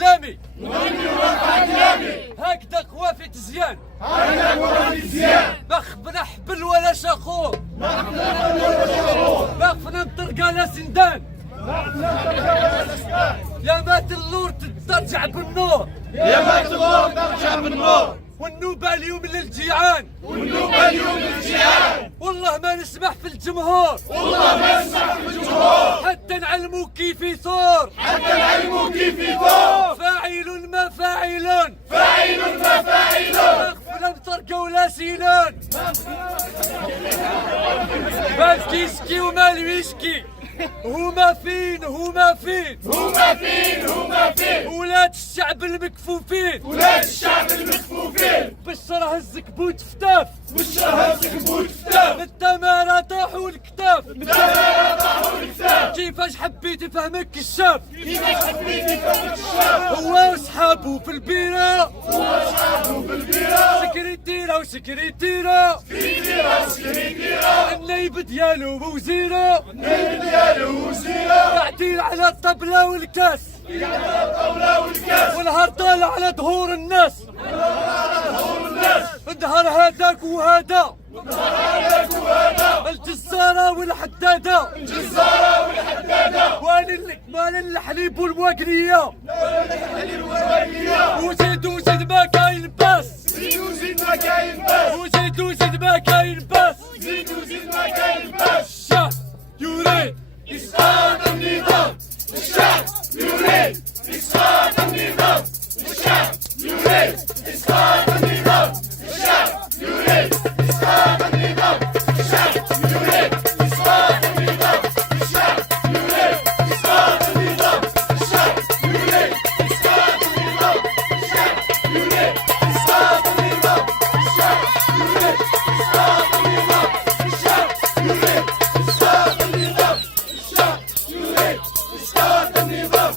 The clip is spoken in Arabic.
كلامي ومن يوقع كلامي. هكذا قوافي تزيان هكذا قوافي تزيان. ما خفنا حبل ولا شاخور ما خفنا مطرقة لا سندان يا مات اللور ترجع بالنور يا مات اللور ترجع بالنور. والنوبة اليوم للجيعان والنوبة اليوم للجيعان. والله ما نسمح في الجمهور والله ما نسمح في الجمهور حتى نعلموا كيف يثور حتى نعلموا كيف يثور. فاعل ما فاعل فاعل ما فاعل. ما خفنا مطرقة ولا سيلان مالك يشكي ومالو يشكي هما فين هما فين ولاد الشعب المكفوفين ولاد الشعب المكفوفين. بشر هزك بوت فتاف بشر هزك بوت فتاف. التمارة طاحوا الكتاف التمارة طاحوا الكتاف. كيفاش حبيت يفهمك الشاف كيفاش حبيت يفهمك الشاب. هو وصحابو في البيرة هو شعبه بالبيرة. سكرتيرة وسكرتيرة سكرتيرة. النايب ديالو بوزيرة النايب ديالو وزيرة. قاعدين على الطبلة والكاس الطاولة والكاس. والنهار طالع على ظهور الناس النهار هذاك وهذا الجزارة والحدادة الجزارة والحدادة. مال الحليب والمواقرية وزيد ما كاين باس زيد وزيد ما كاين باس. وزيد ما كاين باس زيد وزيد ما كاين باس. الشعب يريد إسقاط النظام. الشعب يريد إسقاط النظام. الشعب يريد إسقاط النظام. الشعب يريد إسقاط النظام. الشعب يريد إسقاط النظام. الشعب يريد إسقاط النظام. الشعب يريد إسقاط النظام. الشعب يريد إسقاط النظام. الشعب يريد إسقاط النظام. الشعب يريد إسقاط النظام. الشعب يريد إسقاط النظام.